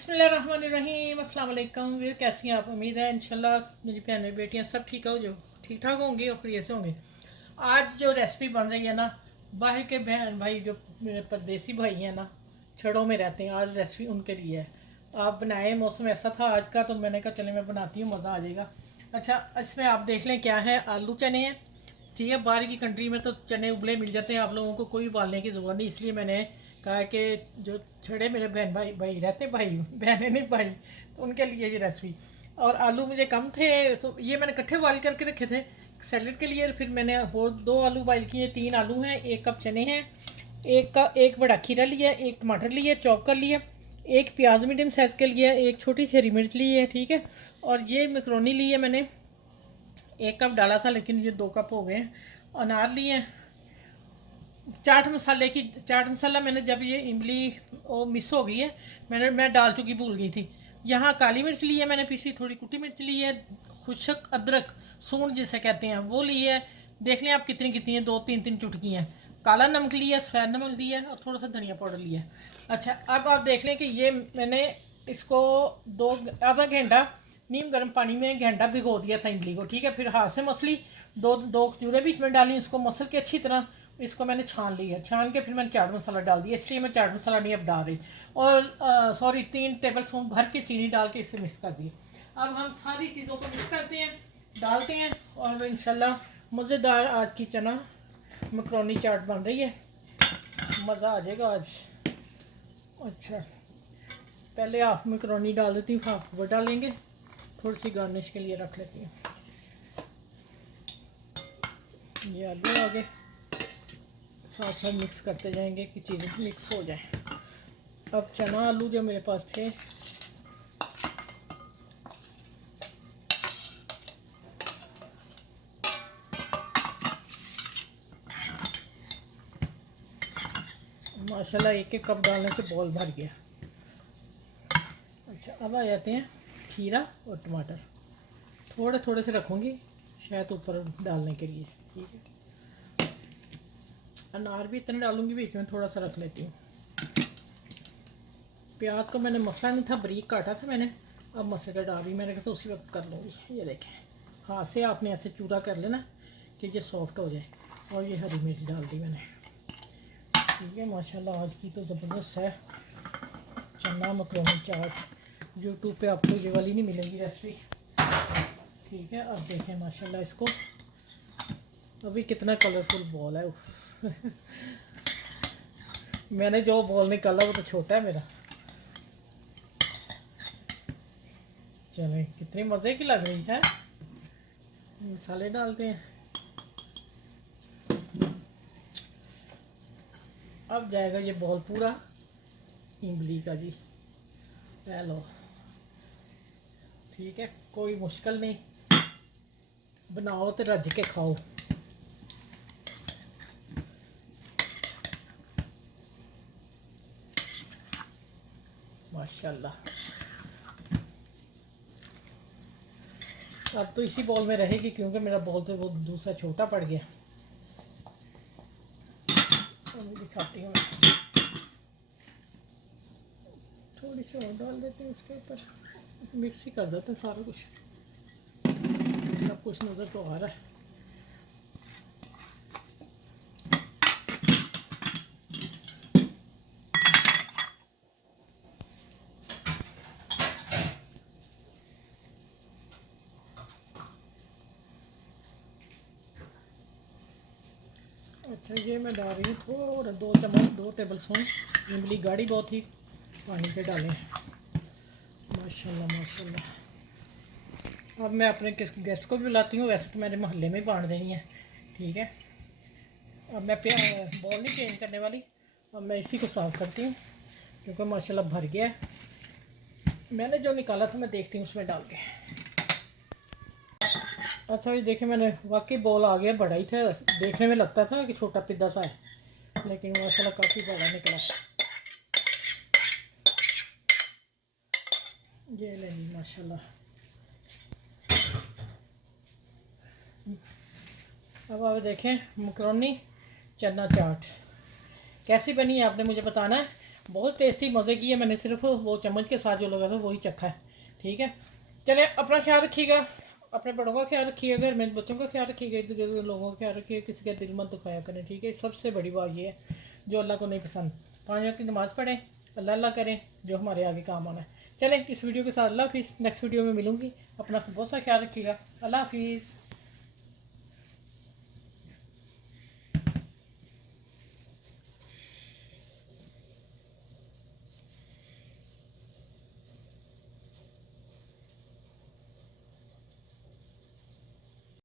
बिस्मिल्लाहिर्रहमानिर्रहीम अस्सलाम वालेकुम। वे कैसी हैं आप? उम्मीद है इंशाल्लाह मेरी बहनें बेटियां सब ठीक हो, जो ठीक ठाक होंगी और खैरियत से होंगे। आज जो रेसिपी बन रही है ना, बाहर के बहन भाई जो मेरे परदेसी भाई हैं ना, छड़ों में रहते हैं, आज रेसिपी उनके लिए है। आप बनाए, मौसम ऐसा था आज का, तो मैंने कहा चले मैं बनाती हूँ, मज़ा आ जाएगा। अच्छा, इसमें आप देख लें क्या है। आलू चने हैं, ठीक है। बाहर की कंट्री में तो चने उबले मिल जाते हैं, आप लोगों को कोई उबालने की ज़रूरत नहीं, इसलिए मैंने कहा कि जो छड़े मेरे बहन भाई भाई रहते, भाई बहनें नहीं भाई, तो उनके लिए ये रेसिपी। और आलू मुझे कम थे, तो ये मैंने इकट्ठे बॉयल करके रखे थे सैलेड के लिए। फिर मैंने और 2 आलू बॉयल किए, 3 आलू हैं, 1 कप चने हैं, एक बड़ा खीरा लिया, 1 टमाटर लिया चॉप कर लिया, 1 प्याज मीडियम साइज़ के लिया, 1 छोटी सी हरी मिर्च ली है, ठीक है। और ये मैक्रोनी ली है मैंने, 1 कप डाला था लेकिन ये 2 कप हो गए। अनार लिए हैं। चाट मसाला मैंने जब ये इमली वो मिस हो गई है, मैं डाल चुकी, भूल गई थी। यहाँ काली मिर्च ली है मैंने पीसी, थोड़ी कुटी मिर्च ली है, खुशक अदरक सूंड जिसे कहते हैं वो ली है। देख लें आप कितनी कितनी है, 2-3 चुटकी हैं। काला नमक लिया, सफ़ेद नमक लिया है, और थोड़ा सा धनिया पाउडर लिया है। अच्छा, अब आप देख लें कि ये मैंने इसको आधा घंटा नीम गर्म पानी में घंटा भिगो दिया था इमली को, ठीक है। फिर हाथ से मसली, दो खजूरें बीच में डाली, इसको मसल के अच्छी तरह इसको मैंने छान लिया। छान के फिर मैंने चाट मसाला डाल दिया, इसलिए मैं चाट मसाला नहीं अब डाल रही। और सॉरी, 3 टेबल स्पून भर के चीनी डाल के इसे मिक्स कर दिए। अब हम सारी चीज़ों को मिक्स करते हैं, डालते हैं, और इंशाल्लाह मज़ेदार आज की चना मैक्रोनी चाट बन रही है, मज़ा आ जाएगा आज। अच्छा, पहले हाफ मैक्रोनी डाल देती हूँ, हाफ वो डालेंगे, थोड़ी सी गार्निश के लिए रख लेती हूँ। ये आलू आ गए, साथ साथ मिक्स करते जाएंगे कि चीज़ें मिक्स हो जाएं। अब चना आलू जो मेरे पास थे, माशाल्लाह 1-1 कप डालने से बॉल भर गया। अच्छा, अब आ जाते हैं खीरा और टमाटर, थोड़े थोड़े से रखूँगी शायद ऊपर डालने के लिए, ठीक है। अनार भी इतने डालूँगी, बीच में थोड़ा सा रख लेती हूँ। प्याज को मैंने मसला नहीं था, बारीक काटा था मैंने, अब मसले का डाल रही, मैंने कहा तो उसी वक्त कर लूँगी। ये देखें, हाथ से आपने ऐसे चूरा कर लेना कि ये सॉफ्ट हो जाए। और ये हरी मिर्च डाल दी मैंने, ठीक है। माशाल्लाह आज की तो ज़बरदस्त है चना मैक्रोनी चाट। यूट्यूब पे आपको ये वाली नहीं मिलेगी रेसिपी, ठीक है। अब देखें माशाल्लाह इसको, अभी कितना कलरफुल बॉल है। मैंने जो बॉल निकाला वो तो छोटा है मेरा। चलें, कितनी मज़े की लग रही है। मसाले डालते हैं, अब जाएगा ये बॉल पूरा इमली का जी। लो, ठीक है, कोई मुश्किल नहीं, बनाओ तो रज के खाओ। माशाल्लाह, अब तो इसी बॉल में रहेगी क्योंकि मेरा बॉल तो वो दूसरा छोटा पड़ गया। तो मैं दिखाती हूँ, थोड़ी सी और डाल देते हैं उसके ऊपर, मिक्स ही कर देते हैं सारा कुछ, सब कुछ नज़र तो आ रहा है। अच्छा, ये मैं डाल रही हूँ थोड़ा 2 टेबल स्पून इमली, गाढ़ी बहुत ही, पानी पे डालें। माशाल्लाह माशाल्लाह। अब मैं अपने गेस्ट को भी बुलाती हूँ, वैसे तो मेरे मोहल्ले में बांट देनी है, ठीक है। अब मैं बॉल नहीं चेंज करने वाली, अब मैं इसी को साफ़ करती हूँ क्योंकि माशाल्लाह भर गया है। मैंने जो निकाला था मैं देखती हूँ उसमें डाल के। अच्छा, ये देखें, मैंने वाकई बॉल आ गया, बड़ा ही था, देखने में लगता था कि छोटा पिद्दा सा है, लेकिन माशाल्लाह काफ़ी बड़ा निकला। ये ले ली माशाल्लाह। अब आप देखें मैक्रोनी चना चाट कैसी बनी है, आपने मुझे बताना है। बहुत टेस्टी मज़े की है। मैंने सिर्फ वो चम्मच के साथ जो लगा था वही चखा है। ठीक है, चले अपना ख्याल रखिएगा, अपने बड़ों का ख्याल रखिएगा, घर में बच्चों का ख्याल रखिएगा, इर्द गिर्द लोगों का ख्याल रखिएगा, किसी का दिल मत दुखाया करें। ठीक है, सबसे बड़ी बात ये है जो अल्लाह को नहीं पसंद। 5 वक्त की नमाज़ पढ़ें, अल्लाह अल्लाह करें, जो हमारे आगे काम आना है। चलें इस वीडियो के साथ अल्लाह हाफिज़, नेक्स्ट वीडियो में मिलूँगी। अपना बहुत सा ख्याल रखिएगा, अल्लाह हाफिज़।